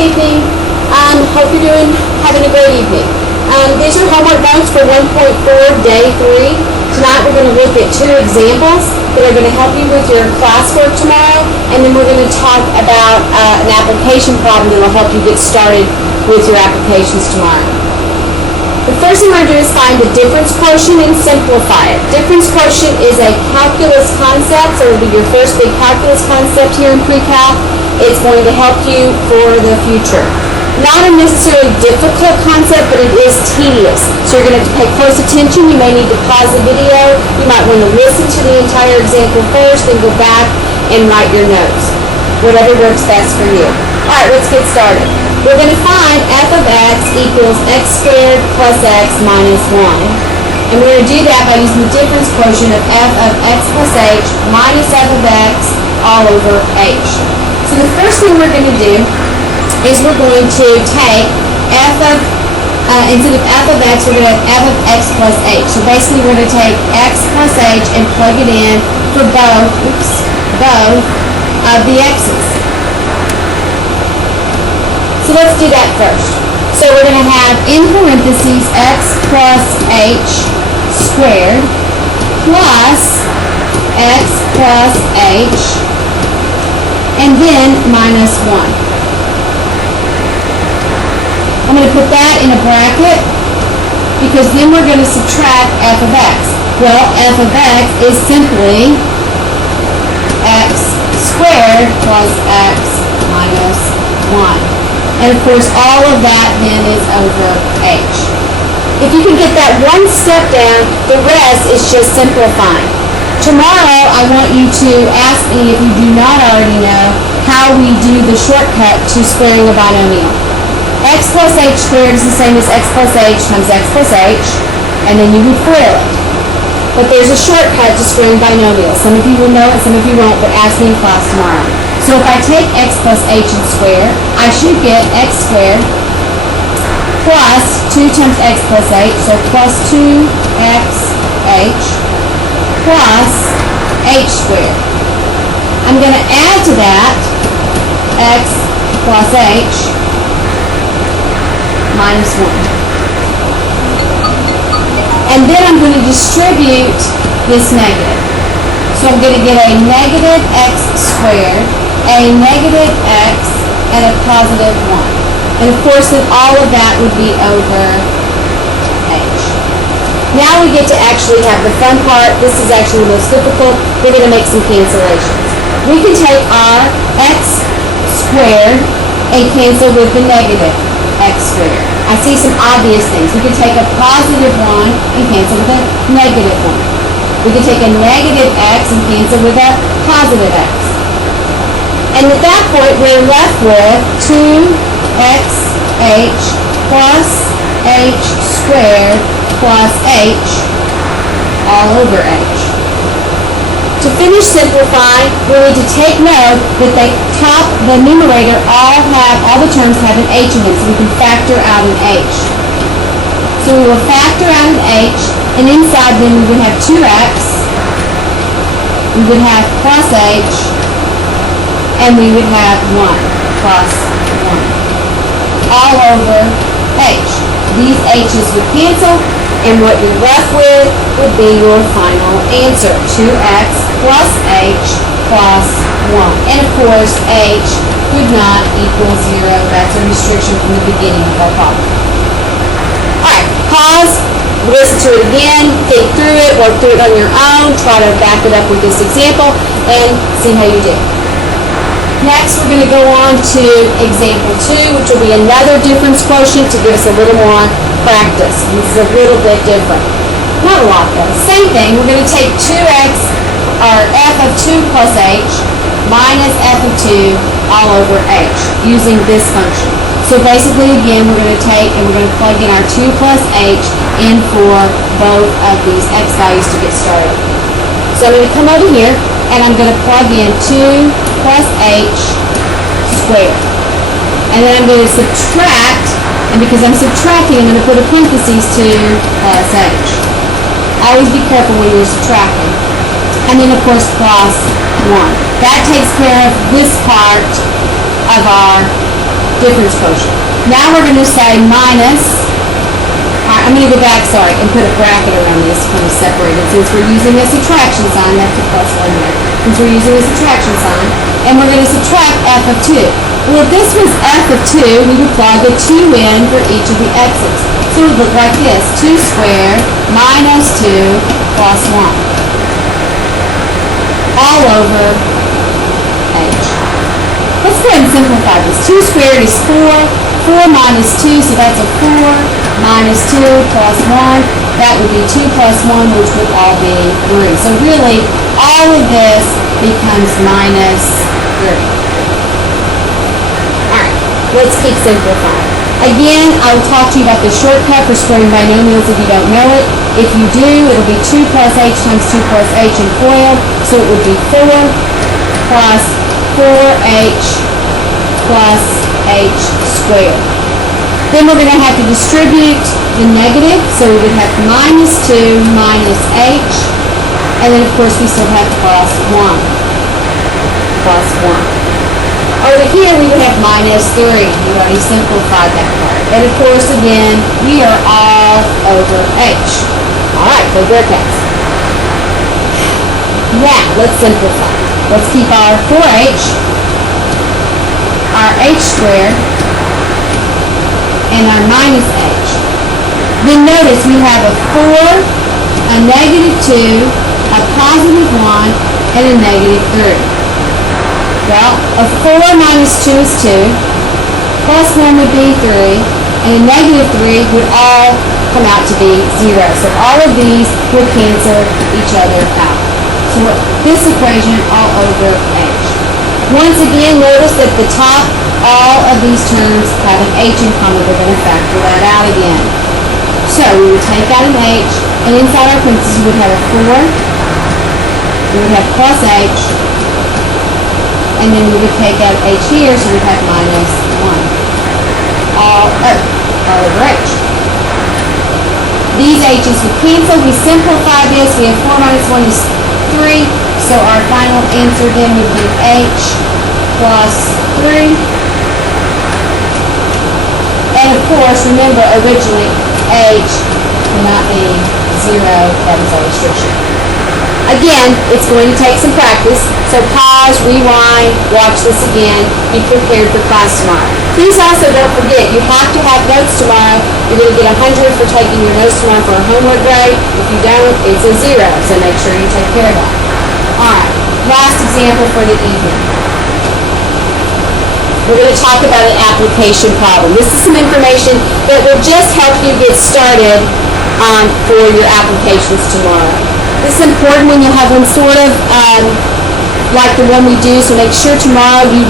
evening. Hope you're having a great evening. These are homework notes for 1.4, day 3. Tonight we're going to look at 2 examples that are going to help you with your classwork tomorrow, and then we're going to talk about an application problem that will help you get started with your applications tomorrow. The first thing we're going to do is find the difference quotient and simplify it. Difference quotient is a calculus concept, so it'll be your first big calculus concept here in Precal. It's going to help you for the future. Not a necessarily difficult concept, but it is tedious. So you're going to have to pay close attention. You may need to pause the video. You might want to listen to the entire example first, then go back and write your notes. Whatever works best for you. All right, let's get started. We're going to find f of x equals x squared plus x minus 1. And we're going to do that by using the difference quotient of f of x plus h minus f of x all over h. So the first thing we're going to do is we're going to take f of, instead of f of x, we're going to have f of x plus h. So basically we're going to take x plus h and plug it in for both of the x's. So let's do that first. So we're going to have in parentheses x plus h squared plus x plus h and then minus 1. I'm going to put that in a bracket because then we're going to subtract f of x. Well, f of x is simply x squared plus x minus 1. And of course, all of that then is over h. If you can get that one step down, the rest is just simplifying. Tomorrow, I want you to ask me, if you do not already know, how we do the shortcut to squaring a binomial. X plus h squared is the same as x plus h times x plus h, and then you would FOIL it. But there's a shortcut to squaring binomials. Some of you will know it, some of you won't, but ask me in class tomorrow. So if I take x plus h and square, I should get x squared plus 2 times x plus h, so plus 2xh plus h squared. I'm going to add to that x plus h minus 1. And then I'm going to distribute this negative. So I'm going to get a negative x squared, a negative x, and a positive 1. And of course, then all of that would be over h. Now we get to actually have the fun part. This is actually the most difficult. We're going to make some cancellations. We can take our x squared and cancel with the negative x squared. I see some obvious things. We can take a positive 1 and cancel with a negative 1. We can take a negative x and cancel with a positive x. And at that point, we're left with 2xh plus h squared plus h all over h. To finish simplifying, we need to take note that the numerator, all the terms have an h in it, so we can factor out an h. So we will factor out an h, and inside then we would have 2x, we would have plus h, and we would have 1 plus 1, all over h. These h's would cancel, and what you're left with would be your final answer, 2x plus h plus 1. And of course, h would not equal 0. That's a restriction from the beginning of our problem. Alright, pause, listen to it again, think through it, work through it on your own, try to back it up with this example, and see how you do. Next, we're going to go on to example 2, which will be another difference quotient to give us a little more practice. This is a little bit different. Not a lot though. Same thing. We're going to take 2x, or f of 2 plus h, minus f of 2 all over h, using this function. So basically, again, we're going to take and we're going to plug in our 2 plus h in for both of these x values to get started. So I'm going to come over here, and I'm going to plug in 2 plus h squared. And then I'm going to subtract, and because I'm subtracting, I'm going to put a parentheses to plus h. Always be careful when you're subtracting. And then, of course, plus 1. That takes care of this part of our difference quotient. Now we're going to say minus, I'm going to go back, sorry, and put a bracket around this to kind of separate it. Since we're using a subtraction sign, that's a plus 1 there. Since we're using a subtraction sign, and we're going to subtract f of 2. Well, if this was f of 2, we would plug a 2 in for each of the x's. So it would look like this, 2 squared minus 2 plus 1. All over h. Let's go ahead and simplify this. 2 squared is 4. 4 minus 2, so that's a 4 minus 2 plus 1. That would be 2 plus 1, which would all be 3. So really, all of this becomes minus 3. Alright, let's keep simplifying. Again, I will talk to you about the shortcut for squaring binomials if you don't know it. If you do, it'll be 2 plus h times 2 plus h in FOIL. So it would be 4 plus 4h plus h squared. Then we're going to have to distribute the negative, so we would have minus 2 minus h, and then of course we still have plus 1. Plus 1. Over here we would have minus 3. We've already simplified that part. And of course, again, we are all over h. Alright, go Bearcats. Now, let's simplify. Let's keep our 4h, our h squared, and our minus h. Then notice we have a 4, a negative 2, a positive 1, and a negative 3. Well, a 4 minus 2 is 2, plus 1 would be 3, and a negative 3 would all come out to be 0. So all of these would cancel each other out. So this equation all over h. Once again, notice that the top, all of these terms have an h in common. We're going to factor that out again. So we would take out an h, and inside our parentheses we would have a 4, we would have plus h, and then we would take out h here, so we'd have minus 1. All over h. These h's would cancel. We simplify this. We have 4 minus 1 is 3, so our final answer then would be h plus 3. And of course, remember, originally h cannot be 0. That is our restriction. Again, it's going to take some practice, so pause, rewind, watch this again, be prepared for class tomorrow. Please also don't forget, you have to have notes tomorrow. You're going to get 100 for taking your notes tomorrow for a homework grade. If you don't, it's a 0, so make sure you take care of that. Alright, last example for the evening. We're going to talk about an application problem. This is some information that will just help you get started for your applications tomorrow. This is important when you have one sort of like the one we do, so make sure tomorrow you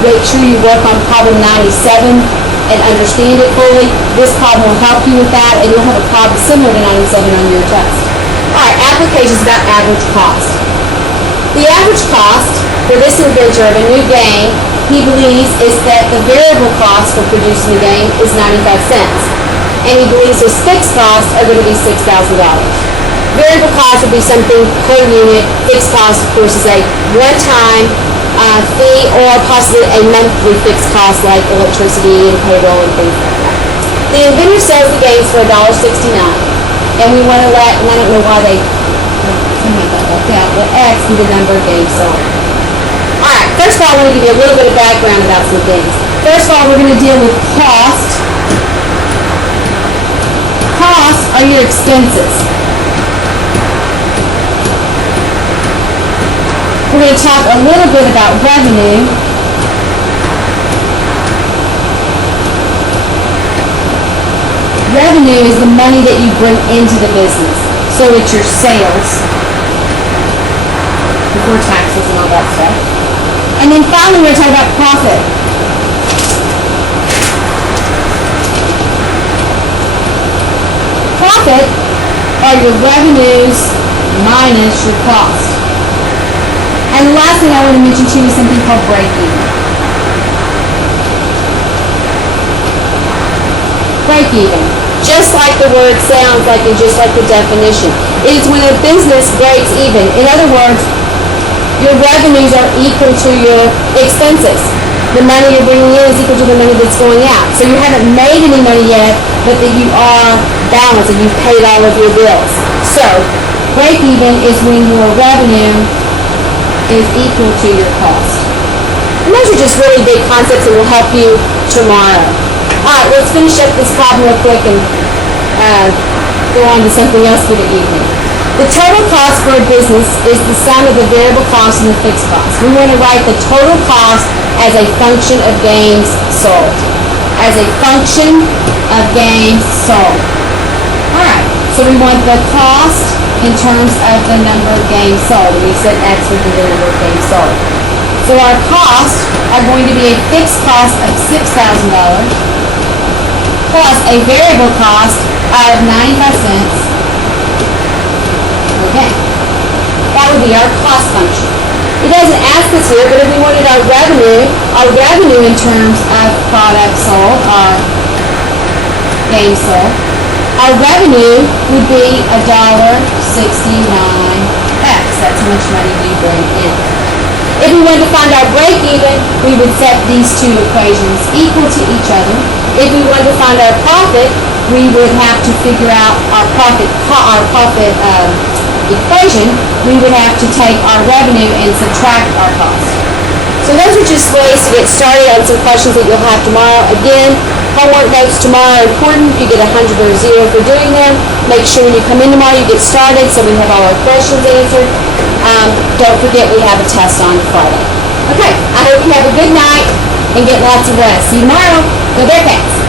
work on problem 97 and understand it fully. This problem will help you with that, and you'll have a problem similar to 97 on your test. Alright, application is about average cost. The average cost for this inventor of a new game, he believes, is that the variable cost for producing the game is 95 cents. And he believes his fixed costs are going to be $6,000. Variable cost would be something per unit. Fixed cost, of course, is a one-time fee or possibly a monthly fixed cost like electricity and payroll and things like that. The inventor sells the games for $1.69, and we want to let, and I don't know why they made that like that, but X be the number of games sold. Alright, first of all, I want to give you a little bit of background about some things. First of all, we're going to deal with cost. Costs are your expenses. We're going to talk a little bit about revenue. Revenue is the money that you bring into the business. So it's your sales, before taxes and all that stuff. And then finally, we're going to talk about profit. Profit are your revenues minus your cost. And the last thing I want to mention to you is something called break-even. Break-even. Just like the word sounds like and just like the definition. It is when a business breaks even. In other words, your revenues are equal to your expenses. the money you're bringing in is equal to the money that's going out. So you haven't made any money yet, but that you are balanced and you've paid all of your bills. So break even is when your revenue is equal to your cost. And those are just really big concepts that will help you tomorrow. All right, let's finish up this problem real quick and go on to something else for the evening. The total cost for a business is the sum of the variable cost and the fixed cost. We want to write the total cost as a function of games sold. As a function of games sold. Alright, so we want the cost in terms of the number of games sold. And we said X would be the number of games sold. So our costs are going to be a fixed cost of $6,000 plus a variable cost of 95 cents. Okay. That would be our cost function. It doesn't ask us here, but if we wanted our revenue in terms of products sold, or games sold, our revenue would be $1.69x. That's how much money we bring in. If we wanted to find our break even, we would set these two equations equal to each other. If we wanted to find our profit, we would have to figure out our profit equation. We would have to take our revenue and subtract our cost. So those are just ways to get started on some questions that you'll have tomorrow. Again, homework notes tomorrow are important. You get 100 or 0 for doing them. Make sure when you come in tomorrow you get started so we have all our questions answered. Don't forget we have a test on Friday. Okay, I hope you have a good night and get lots of rest. See you tomorrow. Go Bearcats!